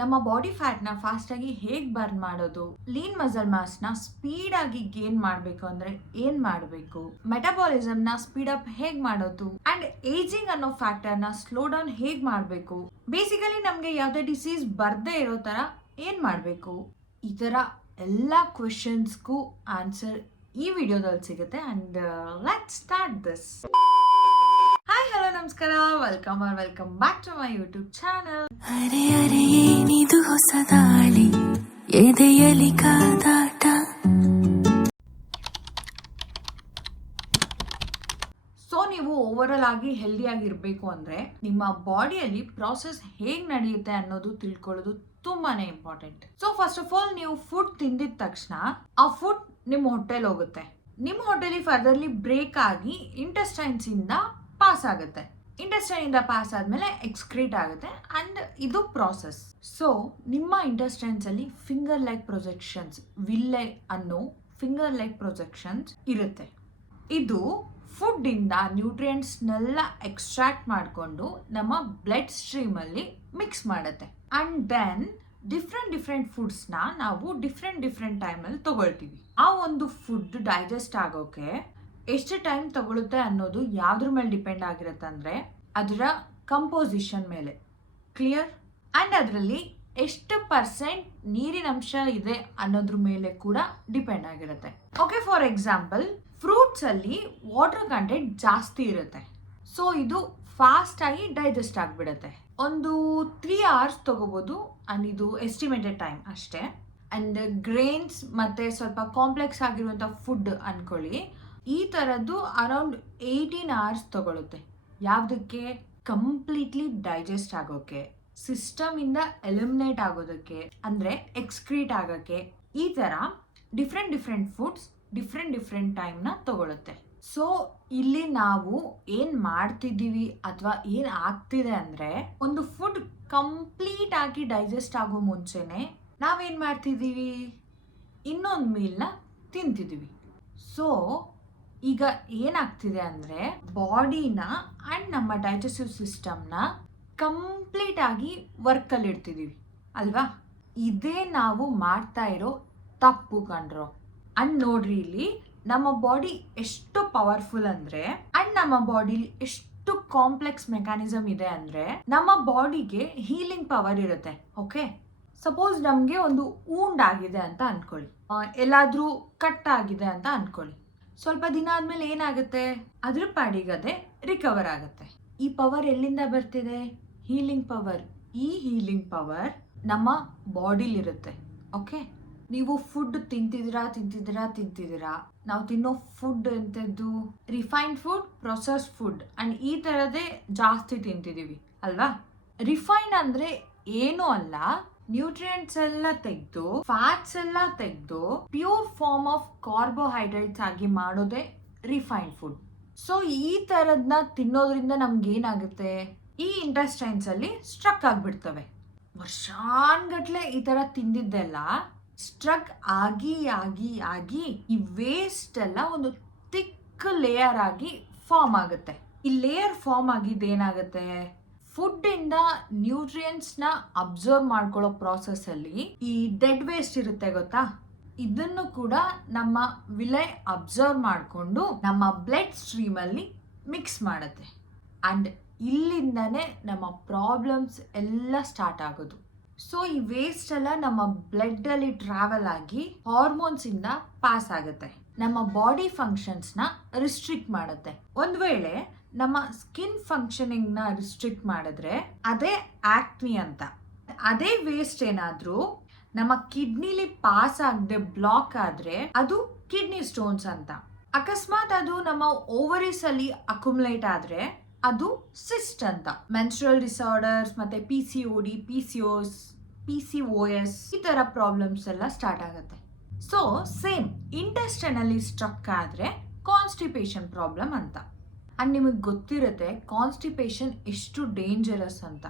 ನಮ್ಮ ಬಾಡಿ ಫ್ಯಾಟ್ನ ಫಾಸ್ಟಾಗಿ ಹೇಗೆ ಬರ್ನ್ ಮಾಡೋದು, ಲೀನ್ ಮಸಲ್ ಮಾಸ್ನ ಸ್ಪೀಡಾಗಿ ಗೇನ್ ಮಾಡಬೇಕು ಅಂದರೆ ಏನು ಮಾಡಬೇಕು, ಮೆಟಬಾಲಿಸಮ್ನ ಸ್ಪೀಡ್ ಅಪ್ ಹೇಗೆ ಮಾಡೋದು ಆ್ಯಂಡ್ ಏಜಿಂಗ್ ಅನ್ನೋ ಫ್ಯಾಕ್ಟರ್ನ ಸ್ಲೋ ಡೌನ್ ಹೇಗೆ ಮಾಡಬೇಕು, ಬೇಸಿಕಲಿ ನಮಗೆ ಯಾವುದೇ ಡಿಸೀಸ್ ಬರದೇ ಇರೋ ಥರ ಏನು ಮಾಡಬೇಕು, ಈ ಥರ ಎಲ್ಲ ಕ್ವೆಶನ್ಸ್ಗೂ ಆನ್ಸರ್ ಈ ವಿಡಿಯೋದಲ್ಲಿ ಸಿಗುತ್ತೆ. And let's start this. Hi hello ನಮಸ್ಕಾರ, welcome back to my YouTube channel. ಅರೆ ಅರೆ ಏನಿದು ಹೊಸ ದಾಳಿ, ಎದೆಯಲಿ ಕಾದಾಟ. ಸೊ ನೀವು ಓವರಾಲ್ ಆಗಿ ಹೆಲ್ದಿ ಆಗಿರಬೇಕು ಅಂದರೆ ನಿಮ್ಮ ಬಾಡಿಯಲ್ಲಿ ಪ್ರಾಸೆಸ್ ಹೇಗೆ ನಡೆಯುತ್ತೆ ಅನ್ನೋದು ತಿಳ್ಕೊಳ್ಳೋದು ತುಂಬಾನೇ important. So first of all ನೀವು ಫುಡ್ ತಿಂದಿದ ತಕ್ಷಣ ಆ ಫುಡ್ ನಿಮ್ಮ ಹೊಟ್ಟೆಲಿ ಹೋಗುತ್ತೆ. ನಿಮ್ಮ ಹೊಟ್ಟೆಲಿ ಫರ್ದರ್ಲಿ ಬ್ರೇಕ್ ಆಗಿ ಇಂಟೆಸ್ಟೈನ್ಸ್ ಇಂದ ಪಾಸ್ ಆಗುತ್ತೆ. ಇಂಟೆಸ್ಟೈನ್ ಇಂದ ಪಾಸ್ ಆದ್ಮೇಲೆ ಎಕ್ಸ್ಕ್ರೀಟ್ ಆಗುತ್ತೆ ಅಂಡ್ ಇದು ಪ್ರಾಸೆಸ್. ಸೊ ನಿಮ್ಮ ಇಂಟೆಸ್ಟೈನ್ಸ್ ಅಲ್ಲಿ ಫಿಂಗರ್ ಲೈಕ್ ಪ್ರೊಜೆಕ್ಷನ್ಸ್, ವಿಲ್ಲೆ ಅನ್ನೋ ಫಿಂಗರ್ ಲೈಕ್ ಪ್ರೊಜೆಕ್ಷನ್ಸ್ ಇರುತ್ತೆ. ಇದು ಫುಡ್ ಇಂದ ನ್ಯೂಟ್ರಿಯೆಂಟ್ಸ್ನೆಲ್ಲ ಎಕ್ಸ್ಟ್ರಾಕ್ಟ್ ಮಾಡಿಕೊಂಡು ನಮ್ಮ ಬ್ಲಡ್ ಸ್ಟ್ರೀಮ್ ಅಲ್ಲಿ ಮಿಕ್ಸ್ ಮಾಡುತ್ತೆ. ಅಂಡ್ ದೆನ್ ಡಿಫ್ರೆಂಟ್ ಫುಡ್ಸ್ನ ನಾವು ಡಿಫ್ರೆಂಟ್ ಟೈಮಲ್ಲಿ ತಗೊಳ್ತೀವಿ. ಆ ಒಂದು ಫುಡ್ ಡೈಜೆಸ್ಟ್ ಆಗೋಕೆ ಎಷ್ಟು ಟೈಮ್ ತಗೊಳುತ್ತೆ ಅನ್ನೋದು ಯಾವ್ದ್ರ ಮೇಲೆ ಡಿಪೆಂಡ್ ಆಗಿರುತ್ತೆ ಅಂದರೆ ಅದರ ಕಂಪೋಸಿಷನ್ ಮೇಲೆ. ಕ್ಲಿಯರ್? ಆ್ಯಂಡ್ ಅದರಲ್ಲಿ ಎಷ್ಟು ಪರ್ಸೆಂಟ್ ನೀರಿನಂಶ ಇದೆ ಅನ್ನೋದ್ರ ಮೇಲೆ ಕೂಡ ಡಿಪೆಂಡ್ ಆಗಿರುತ್ತೆ. ಓಕೆ, ಫಾರ್ ಎಕ್ಸಾಂಪಲ್ ಫ್ರೂಟ್ಸ್ ಅಲ್ಲಿ ವಾಟರ್ ಕಂಟೆಂಟ್ ಜಾಸ್ತಿ ಇರುತ್ತೆ. ಸೊ ಇದು ಫಾಸ್ಟ್ ಆಗಿ ಡೈಜೆಸ್ಟ್ ಆಗಿಬಿಡುತ್ತೆ. ಒಂದು 3 hours ತಗೋಬೋದು ಅಂಡ್ ಇದು ಎಸ್ಟಿಮೇಟೆಡ್ ಟೈಮ್ ಅಷ್ಟೇ. ಅಂಡ್ ಗ್ರೇನ್ಸ್ ಮತ್ತೆ ಸ್ವಲ್ಪ ಕಾಂಪ್ಲೆಕ್ಸ್ ಆಗಿರುವಂಥ ಫುಡ್ ಅನ್ಕೊಳ್ಳಿ, ಈ ಥರದ್ದು ಅರೌಂಡ್ 18 hours ತಗೊಳುತ್ತೆ. ಯಾವುದಕ್ಕೆ? ಕಂಪ್ಲೀಟ್ಲಿ ಡೈಜೆಸ್ಟ್ ಆಗೋಕ್ಕೆ, ಸಿಸ್ಟಮ್ ಇಂದ ಎಲಿಮಿನೇಟ್ ಆಗೋದಕ್ಕೆ, ಅಂದರೆ ಎಕ್ಸ್ಕ್ರೀಟ್ ಆಗೋಕ್ಕೆ. ಈ ಥರ ಡಿಫ್ರೆಂಟ್ ಫುಡ್ಸ್ ಡಿಫ್ರೆಂಟ್ ಟೈಮ್ನ ತಗೊಳುತ್ತೆ. ಸೊ ಇಲ್ಲಿ ನಾವು ಏನು ಮಾಡ್ತಿದ್ದೀವಿ ಅಥವಾ ಏನು ಆಗ್ತಿದೆ ಅಂದರೆ, ಒಂದು ಫುಡ್ ಕಂಪ್ಲೀಟ್ ಆಗಿ ಡೈಜೆಸ್ಟ್ ಆಗೋ ಮುಂಚೆನೆ ನಾವೇನು ಮಾಡ್ತಿದ್ದೀವಿ, ಇನ್ನೊಂದು ಮೀಲ್ನ ತಿಂತಿದ್ದೀವಿ. ಸೊ ಈಗ ಏನಾಗ್ತಿದೆ ಅಂದರೆ ಬಾಡಿನ ಆ್ಯಂಡ್ ನಮ್ಮ ಡೈಜೆಸ್ಟಿವ್ ಸಿಸ್ಟಮ್ನ ಕಂಪ್ಲೀಟ್ ಆಗಿ ವರ್ಕಲ್ಲಿ ಇಡ್ತಿದ್ದೀವಿ ಅಲ್ವಾ? ಇದೇ ನಾವು ಮಾಡ್ತಾ ಇರೋ ತಪ್ಪು ಕಂಡ್ರೋ. ಅಂಡ್ ನೋಡ್ರಿ, ಇಲ್ಲಿ ನಮ್ಮ ಬಾಡಿ ಎಷ್ಟು ಪವರ್ಫುಲ್ ಅಂದರೆ ಅಂಡ್ ನಮ್ಮ ಬಾಡಿಲಿ ಎಷ್ಟು ಕಾಂಪ್ಲೆಕ್ಸ್ ಮೆಕ್ಯಾನಿಸಮ್ ಇದೆ ಅಂದರೆ, ನಮ್ಮ ಬಾಡಿಗೆ ಹೀಲಿಂಗ್ ಪವರ್ ಇರುತ್ತೆ. ಓಕೆ, ಸಪೋಸ್ ನಮಗೆ ಒಂದು ವೂಂಡ್ ಆಗಿದೆ ಅಂತ ಅನ್ಕೊಳ್ಳಿ, ಎಲ್ಲಾದ್ರೂ ಕಟ್ ಆಗಿದೆ ಅಂತ ಅನ್ಕೊಳ್ಳಿ. ಸ್ವಲ್ಪ ದಿನ ಆದ್ಮೇಲೆ ಏನಾಗುತ್ತೆ, ಅದ್ರ ಪಾಡಿಗದೆ ರಿಕವರ್ ಆಗುತ್ತೆ. ಈ ಪವರ್ ಎಲ್ಲಿಂದ ಬರ್ತಿದೆ? Healing power. ಈ ಹೀಲಿಂಗ್ ಪವರ್ ನಮ್ಮ ಬಾಡಿಲಿರುತ್ತೆ. ಓಕೆ, ನೀವು ಫುಡ್ ತಿಂತಿದ್ದೀರಾ. ನಾವು ತಿನ್ನೋ ಫುಡ್ ಎಂಥದ್ದು? Refined food, process food and ಈ ಥರದೇ ಜಾಸ್ತಿ ತಿಂತಿದ್ದೀವಿ ಅಲ್ವಾ? ರಿಫೈನ್ಡ್ ಅಂದರೆ ಏನೂ ಅಲ್ಲ, ನ್ಯೂಟ್ರಿಯೆಂಟ್ಸ್ ಎಲ್ಲ ತೆಗೆದು, ಫ್ಯಾಟ್ಸ್ ಎಲ್ಲ ತೆಗೆದು ಪ್ಯೂರ್ ಫಾರ್ಮ್ ಆಫ್ ಕಾರ್ಬೋಹೈಡ್ರೇಟ್ಸ್ ಆಗಿ ಮಾಡೋದೇ ರಿಫೈನ್ಡ್ ಫುಡ್. ಸೊ ಈ ಥರದ್ನ ತಿನ್ನೋದ್ರಿಂದ ನಮ್ಗೆ ಏನಾಗುತ್ತೆ, ಈ ಇಂಟೆಸ್ಟೈನ್ಸ್ ಅಲ್ಲಿ ಸ್ಟ್ರಕ್ ಆಗಿಬಿಡ್ತವೆ. ವರ್ಷಾನ್ಗಟ್ಲೆ ಈ ಥರ ತಿಂದಿದ್ದೆಲ್ಲ ಸ್ಟ್ರಕ್ ಆಗಿ ಈ ವೇಸ್ಟ್ ಎಲ್ಲ ಒಂದು ಥಿಕ್ ಲೇಯರ್ ಆಗಿ ಫಾರ್ಮ್ ಆಗುತ್ತೆ. ಈ ಲೇಯರ್ ಫಾರ್ಮ್ ಆಗಿದ್ದು ಏನಾಗುತ್ತೆ, ಫುಡ್ ಇಂದ ನ್ಯೂಟ್ರಿಯೆಂಟ್ಸ್ನ ಅಬ್ಸರ್ವ್ ಮಾಡ್ಕೊಳ್ಳೋ ಪ್ರಾಸೆಸ್ ಅಲ್ಲಿ ಈ ಡೆಡ್ ವೇಸ್ಟ್ ಇರುತ್ತೆ ಗೊತ್ತಾ, ಇದನ್ನು ಕೂಡ ನಮ್ಮ ವಿಲೆ ಅಬ್ಸರ್ವ್ ಮಾಡಿಕೊಂಡು ನಮ್ಮ ಬ್ಲಡ್ ಸ್ಟ್ರೀಮ್ ಅಲ್ಲಿ ಮಿಕ್ಸ್ ಮಾಡುತ್ತೆ. ಅಂಡ್ ಇಲ್ಲಿಂದನೇ ನಮ್ಮ ಪ್ರಾಬ್ಲಮ್ಸ್ ಎಲ್ಲ ಸ್ಟಾರ್ಟ್ ಆಗೋದು. ಸೊ ಈ ವೇಸ್ಟ್ ಎಲ್ಲ ನಮ್ಮ ಬ್ಲಡ್ ಅಲ್ಲಿ ಟ್ರಾವೆಲ್ ಆಗಿ ಹಾರ್ಮೋನ್ಸ್ ಇಂದ ಪಾಸ್ ಆಗುತ್ತೆ, ನಮ್ಮ ಬಾಡಿ ಫಂಕ್ಷನ್ಸ್ನ ರಿಸ್ಟ್ರಿಕ್ಟ್ ಮಾಡುತ್ತೆ. ಒಂದು ವೇಳೆ ನಮ್ಮ ಸ್ಕಿನ್ ಫಂಕ್ಷನಿಂಗ್ನ ರಿಸ್ಟ್ರಿಕ್ಟ್ ಮಾಡಿದ್ರೆ ಅದೇ ಆಕ್ನಿ ಅಂತ. ಅದೇ ವೇಸ್ಟ್ ಏನಾದರೂ ನಮ್ಮ ಕಿಡ್ನಿಲಿ ಪಾಸ್ ಆಗದೆ ಬ್ಲಾಕ್ ಆದರೆ ಅದು ಕಿಡ್ನಿ ಸ್ಟೋನ್ಸ್ ಅಂತ. ಅಕಸ್ಮಾತ್ ಅದು ನಮ್ಮ ಓವರೀಸ್ ಅಲ್ಲಿ ಅಕ್ಯುಮುಲೇಟ್ ಆದರೆ ಅದು ಸಿಸ್ಟ್ ಅಂತ. ಮೆನ್ಸ್ಟ್ರುಯಲ್ ಡಿಸಾರ್ಡರ್ಸ್ ಮತ್ತೆ PCOD, PCOS ಈ ಥರ ಪ್ರಾಬ್ಲಮ್ಸ್ ಎಲ್ಲ ಸ್ಟಾರ್ಟ್ ಆಗುತ್ತೆ. ಸೊ ಸೇಮ್ ಇಂಟೆಸ್ಟೈನ್ ಅಲ್ಲಿ ಸ್ಟ್ರಕ್ ಆದರೆ ಕಾನ್ಸ್ಟಿಪೇಷನ್ ಪ್ರಾಬ್ಲಮ್ ಅಂತ. ಅಂಡ್ ನಿಮಗೆ ಗೊತ್ತಿರುತ್ತೆ ಕಾನ್ಸ್ಟಿಪೇಷನ್ ಎಷ್ಟು ಡೇಂಜರಸ್ ಅಂತ.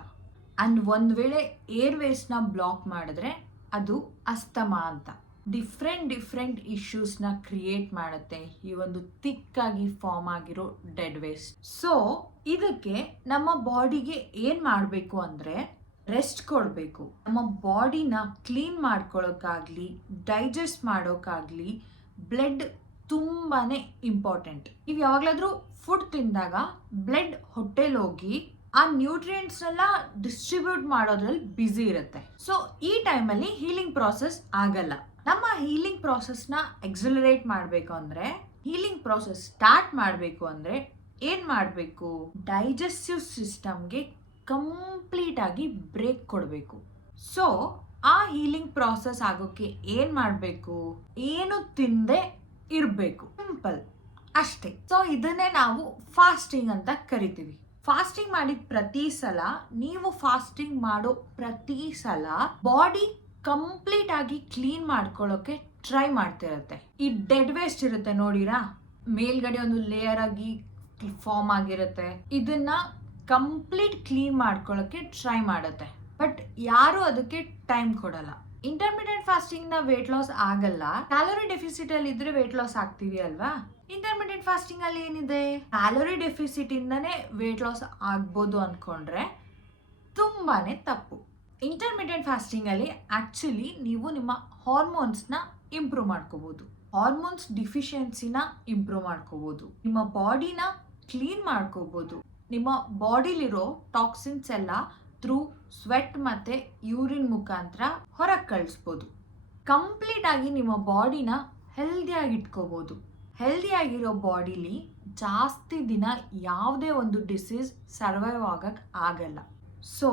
ಅಂಡ್ ಒಂದು ವೇಳೆ ಏರ್ವೇಸ್ನ ಬ್ಲಾಕ್ ಮಾಡಿದ್ರೆ ಅದು ಅಸ್ತಮಾ ಅಂತ. ಡಿಫ್ರೆಂಟ್ ಇಶ್ಯೂಸ್ನ ಕ್ರಿಯೇಟ್ ಮಾಡುತ್ತೆ ಈ ಒಂದು ಥಿಕ್ಕಾಗಿ ಫಾರ್ಮ್ ಆಗಿರೋ ಡೆಡ್ ವೇಸ್ಟ್. ಸೊ ಇದಕ್ಕೆ ನಮ್ಮ ಬಾಡಿಗೆ ಏನು ಮಾಡಬೇಕು ಅಂದರೆ ರೆಸ್ಟ್ ಕೊಡಬೇಕು. ನಮ್ಮ ಬಾಡಿನ ಕ್ಲೀನ್ ಮಾಡ್ಕೊಳ್ಳೋಕ್ಕಾಗ್ಲಿ, ಡೈಜೆಸ್ಟ್ ಮಾಡೋಕ್ಕಾಗ್ಲಿ ಬ್ಲಡ್ ತುಂಬಾನೇ ಇಂಪಾರ್ಟೆಂಟ್. ನೀವು ಯಾವಾಗ್ಲಾದ್ರೂ ಫುಡ್ ತಿಂದಾಗ ಬ್ಲಡ್ ಹೊಟ್ಟೆಲ್ ಹೋಗಿ ಆ ನ್ಯೂಟ್ರಿಯೆಂಟ್ಸ್ ಎಲ್ಲ ಡಿಸ್ಟ್ರಿಬ್ಯೂಟ್ ಮಾಡೋದ್ರಲ್ಲಿ ಬ್ಯುಸಿ ಇರುತ್ತೆ. ಸೊ ಈ ಟೈಮಲ್ಲಿ ಹೀಲಿಂಗ್ ಪ್ರಾಸೆಸ್ ಆಗಲ್ಲ. ನಮ್ಮ ಹೀಲಿಂಗ್ ಪ್ರಾಸೆಸ್ನ ಎಕ್ಸಲರೇಟ್ ಮಾಡಬೇಕು ಅಂದ್ರೆ, ಹೀಲಿಂಗ್ ಪ್ರಾಸೆಸ್ ಸ್ಟಾರ್ಟ್ ಮಾಡಬೇಕು ಅಂದ್ರೆ ಏನ್ ಮಾಡಬೇಕು? ಡೈಜೆಸ್ಟಿವ್ ಸಿಸ್ಟಮ್ಗೆ ಕಂಪ್ಲೀಟ್ ಆಗಿ ಬ್ರೇಕ್ ಕೊಡಬೇಕು. ಸೊ ಆ ಹೀಲಿಂಗ್ ಪ್ರಾಸೆಸ್ ಆಗೋಕ್ಕೆ ಏನ್ ಮಾಡಬೇಕು? ಏನು ತಿಂದೆ ಇರಬೇಕು, ಸಿಂಪಲ್ ಅಷ್ಟೇ. ಸೊ ಇದನ್ನೇ ನಾವು ಫಾಸ್ಟಿಂಗ್ ಅಂತ ಕರಿತೀವಿ. ಫಾಸ್ಟಿಂಗ್ ಮಾಡಿದ ಪ್ರತಿ ಸಲ, ನೀವು ಫಾಸ್ಟಿಂಗ್ ಮಾಡೋ ಪ್ರತಿ ಸಲ ಬಾಡಿ ಕಂಪ್ಲೀಟ್ ಆಗಿ ಕ್ಲೀನ್ ಮಾಡ್ಕೊಳ್ಳೋಕೆ ಟ್ರೈ ಮಾಡ್ತಿರತ್ತೆ. ಈ ಡೆಡ್ ವೇಸ್ಟ್ ಇರುತ್ತೆ ನೋಡಿರಾ, ಮೇಲ್ಗಡೆ ಒಂದು ಲೇಯರ್ ಆಗಿ ಫಾರ್ಮ್ ಆಗಿರುತ್ತೆ, ಇದನ್ನ ಕಂಪ್ಲೀಟ್ ಕ್ಲೀನ್ ಮಾಡ್ಕೊಳ್ಳೋಕೆ ಟ್ರೈ ಮಾಡುತ್ತೆ. ಬಟ್ ಯಾರು ಅದಕ್ಕೆ ಟೈಮ್ ಕೊಡಲ್ಲ. ಇಂಟರ್ಮಿಡಿಯೇಟ್ ಫಾಸ್ಟಿಂಗ್ ನ ವೇಟ್ ಲಾಸ್ ಆಗಲ್ಲ. ಕ್ಯಾಲೋರಿ ಡೆಫಿಸಿಟ್ ಅಲ್ಲಿ ಇದ್ರೆ ವೇಟ್ ಲಾಸ್ ಆಗ್ತೀವಿ ಅಲ್ವಾ? ಇಂಟರ್ಮಿಡಿಯೇಟ್ ಫಾಸ್ಟಿಂಗ್ ಅಲ್ಲಿ ಏನಿದೆ? ಕ್ಯಾಲೋರಿ ಡೆಫಿಸಿಟ್ ಇಂದನೇ ವೇಟ್ ಲಾಸ್ ಆಗ್ಬೋದು ಅನ್ಕೊಂಡ್ರೆ ತುಂಬಾನೇ ತಪ್ಪು. ಇಂಟರ್ಮಿಡಿಯೇಟ್ ಫಾಸ್ಟಿಂಗ್ ಅಲ್ಲಿ ಆಕ್ಚುಲಿ ನೀವು ನಿಮ್ಮ ಹಾರ್ಮೋನ್ಸ್ ನ ಇಂಪ್ರೂವ್ ಮಾಡ್ಕೋಬಹುದು, ಹಾರ್ಮೋನ್ಸ್ ಡಿಫಿಷಿಯನ್ಸಿನ ಇಂಪ್ರೂವ್ ಮಾಡ್ಕೋಬಹುದು, ನಿಮ್ಮ ಬಾಡಿನ ಕ್ಲೀನ್ ಮಾಡ್ಕೋಬಹುದು, ನಿಮ್ಮ ಬಾಡಿಲಿರೋ ಟಾಕ್ಸಿನ್ಸ್ ಎಲ್ಲ ಥ್ರೂ ಸ್ವೆಟ್ ಮತ್ತೆ ಯೂರಿನ್ ಮುಖಾಂತರ ಹೊರಗೆ ಕಳಿಸ್ಬೋದು. ಕಂಪ್ಲೀಟ್ ಆಗಿ ನಿಮ್ಮ ಬಾಡಿನ ಹೆಲ್ದಿಯಾಗಿ ಇಟ್ಕೋಬಹುದು. ಹೆಲ್ದಿಯಾಗಿರೋ ಬಾಡಿಲಿ ಜಾಸ್ತಿ ದಿನ ಯಾವುದೇ ಒಂದು ಡಿಸೀಸ್ ಸರ್ವೈವ್ ಆಗಕ್ಕೆ ಆಗಲ್ಲ. ಸೊ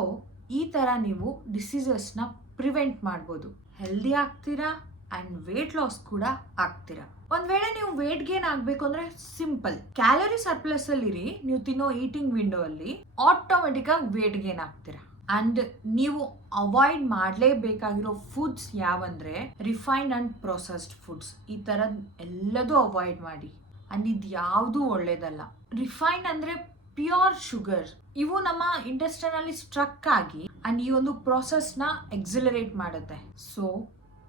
ಈ ಥರ ನೀವು ಡಿಸೀಸಸ್ನ ಪ್ರಿವೆಂಟ್ ಮಾಡ್ಬೋದು. ಹೆಲ್ದಿ ಆಗ್ತೀರಾ ಆ್ಯಂಡ್ ವೇಟ್ ಲಾಸ್ ಕೂಡ ಆಗ್ತೀರಾ. ಒಂದ್ ವೇಳೆ ನೀವು ವೇಟ್ ಗೇನ್ ಆಗಬೇಕು ಅಂದ್ರೆ ಸಿಂಪಲ್, ಕ್ಯಾಲೋರಿ ಸರ್ಪ್ಲಸ್ ಅಲ್ಲಿ ಇರಿ. ನೀವು ತಿನ್ನೋ ಈಟಿಂಗ್ ವಿಂಡೋ ಅಲ್ಲಿ ಆಟೋಮೆಟಿಕ್ ಆಗಿ ವೇಟ್ ಗೇನ್ ಆಗ್ತೀರಾ. ಅಂಡ್ ನೀವು ಅವಾಯ್ಡ್ ಮಾಡಲೇಬೇಕಾಗಿರೋ ಫುಡ್ಸ್ ಯಾವಂದ್ರೆ ರಿಫೈನ್ಡ್ ಅಂಡ್ ಪ್ರೊಸೆಸ್ಡ್ ಫುಡ್ಸ್. ಈ ಥರದ್ ಎಲ್ಲದೂ ಅವಾಯ್ಡ್ ಮಾಡಿ. ಅಂಡ್ ಇದು ಯಾವುದೂ ಒಳ್ಳೇದಲ್ಲ. ರಿಫೈನ್ಡ್ ಅಂದ್ರೆ ಪ್ಯೂರ್ ಶುಗರ್. ಇವು ನಮ್ಮ ಇಂಟೆಸ್ಟೈನ್ ಅಲ್ಲಿ ಸ್ಟ್ರಕ್ ಆಗಿ ಅಂಡ್ ಈ ಒಂದು ಪ್ರಾಸೆಸ್ನ ಎಕ್ಸಿಲರೇಟ್ ಮಾಡುತ್ತೆ. So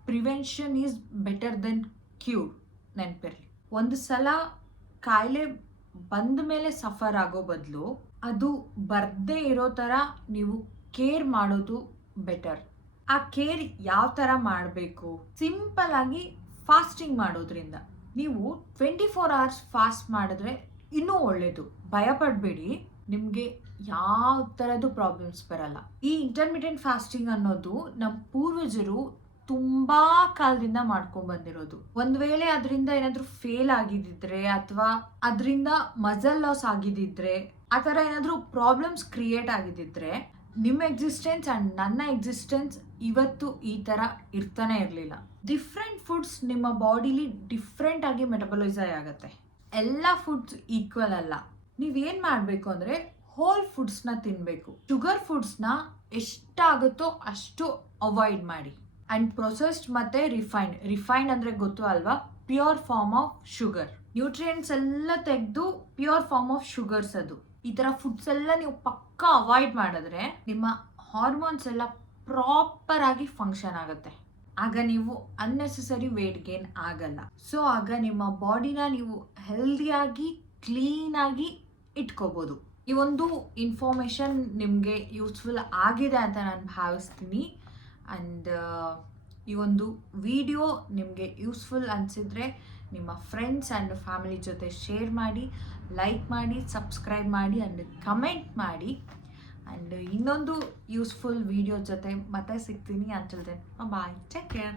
prevention is better then cure. ನೆನಪಿರಲಿ, ಒಂದು ಸಲ ಕಾಯಿಲೆ ಬಂದ ಮೇಲೆ ಸಫರ್ ಆಗೋ ಬದಲು ಅದು ಬರ್ದೇ ಇರೋ ಥರ ನೀವು ಕೇರ್ ಮಾಡೋದು ಬೆಟರ್. ಆ ಕೇರ್ ಯಾವ ಥರ ಮಾಡಬೇಕು? ಸಿಂಪಲ್ ಆಗಿ ಫಾಸ್ಟಿಂಗ್ ಮಾಡೋದ್ರಿಂದ. ನೀವು 24 hours ಫಾಸ್ಟ್ ಮಾಡಿದ್ರೆ ಇನ್ನೂ ಒಳ್ಳೇದು. ಭಯ ಪಡಬೇಡಿ, ನಿಮಗೆ ಯಾವ ಥರದ್ದು ಪ್ರಾಬ್ಲಮ್ಸ್ ಬರಲ್ಲ. ಈ ಇಂಟರ್ಮಿಡಿಯೇಟ್ ಫಾಸ್ಟಿಂಗ್ ಅನ್ನೋದು ನಮ್ಮ ಪೂರ್ವಜರು ತುಂಬಾ ಕಾಲದಿಂದ ಮಾಡ್ಕೊಂಡ್ ಬಂದಿರೋದು. ಒಂದ್ ವೇಳೆ ಅದರಿಂದ ಏನಾದ್ರೂ ಫೇಲ್ ಆಗಿದ್ದಿದ್ರೆ ಅಥವಾ ಅದರಿಂದ ಮಸಲ್ ಲಾಸ್ ಆಗಿದ್ದಿದ್ರೆ, ಆ ಥರ ಏನಾದ್ರೂ ಪ್ರಾಬ್ಲಮ್ಸ್ ಕ್ರಿಯೇಟ್ ಆಗಿದ್ದಿದ್ರೆ ನಿಮ್ಮ ಎಕ್ಸಿಸ್ಟೆನ್ಸ್ ಅಂಡ್ ನನ್ನ ಎಕ್ಸಿಸ್ಟೆನ್ಸ್ ಇವತ್ತು ಈ ಥರ ಇರ್ತಾನೆ ಇರಲಿಲ್ಲ. ಡಿಫ್ರೆಂಟ್ ಫುಡ್ಸ್ ನಿಮ್ಮ ಬಾಡಿಲಿ ಡಿಫ್ರೆಂಟ್ ಆಗಿ ಮೆಟಬಲೈಸ್ ಆಗುತ್ತೆ. ಎಲ್ಲ ಫುಡ್ಸ್ ಈಕ್ವಲ್ ಅಲ್ಲ. ನೀವೇನ್ ಮಾಡಬೇಕು ಅಂದ್ರೆ ಹೋಲ್ ಫುಡ್ಸ್ನ ತಿನ್ನಬೇಕು. ಶುಗರ್ ಫುಡ್ಸ್ನ ಎಷ್ಟಾಗುತ್ತೋ ಅಷ್ಟು ಅವಾಯ್ಡ್ ಮಾಡಿ. ಅಂಡ್ ಪ್ರೊಸೆಸ್ಡ್ ಮತ್ತೆ ರಿಫೈನ್ಡ್ ಅಂದ್ರೆ ಗೊತ್ತು ಅಲ್ವಾ, pure form of sugar. Nutrients ಎಲ್ಲ ತೆಗೆದು ಪ್ಯೂರ್ ಫಾರ್ಮ್ ಆಫ್ ಶುಗರ್ಸ್ ಅದು. ಈ ತರ ಫುಡ್ಸ್ ಎಲ್ಲ ನೀವು ಪಕ್ಕ ಅವಾಯ್ಡ್ ಮಾಡಿದ್ರೆ ನಿಮ್ಮ ಹಾರ್ಮೋನ್ಸ್ ಎಲ್ಲ ಪ್ರಾಪರ್ ಆಗಿ ಫಂಕ್ಷನ್ ಆಗುತ್ತೆ. ಆಗ ನೀವು ಅನ್ನೆಸೆಸರಿ ವೇಟ್ ಗೇನ್ ಆಗಲ್ಲ. ಸೊ ಆಗ ನಿಮ್ಮ ಬಾಡಿನ ನೀವು ಹೆಲ್ದಿಯಾಗಿ ಕ್ಲೀನ್ ಆಗಿ ಇಟ್ಕೋಬಹುದು. ಈ ಒಂದು ಇನ್ಫಾರ್ಮೇಶನ್ ನಿಮಗೆ ಯೂಸ್ಫುಲ್ ಆಗಿದೆ ಅಂತ ನಾನು ಭಾವಿಸ್ತೀನಿ. ಆ್ಯಂಡ್ ಈ ಒಂದು ವಿಡಿಯೋ ನಿಮಗೆ ಯೂಸ್ಫುಲ್ ಅನಿಸಿದ್ರೆ ನಿಮ್ಮ ಫ್ರೆಂಡ್ಸ್ ಆ್ಯಂಡ್ ಫ್ಯಾಮಿಲಿ ಜೊತೆ ಶೇರ್ ಮಾಡಿ, ಲೈಕ್ ಮಾಡಿ, ಸಬ್ಸ್ಕ್ರೈಬ್ ಮಾಡಿ ಆ್ಯಂಡ್ ಕಮೆಂಟ್ ಮಾಡಿ. ಆ್ಯಂಡ್ ಇನ್ನೊಂದು ಯೂಸ್ಫುಲ್ ವಿಡಿಯೋ ಜೊತೆ ಮತ್ತೆ ಸಿಗ್ತೀನಿ. Until then bye, take care.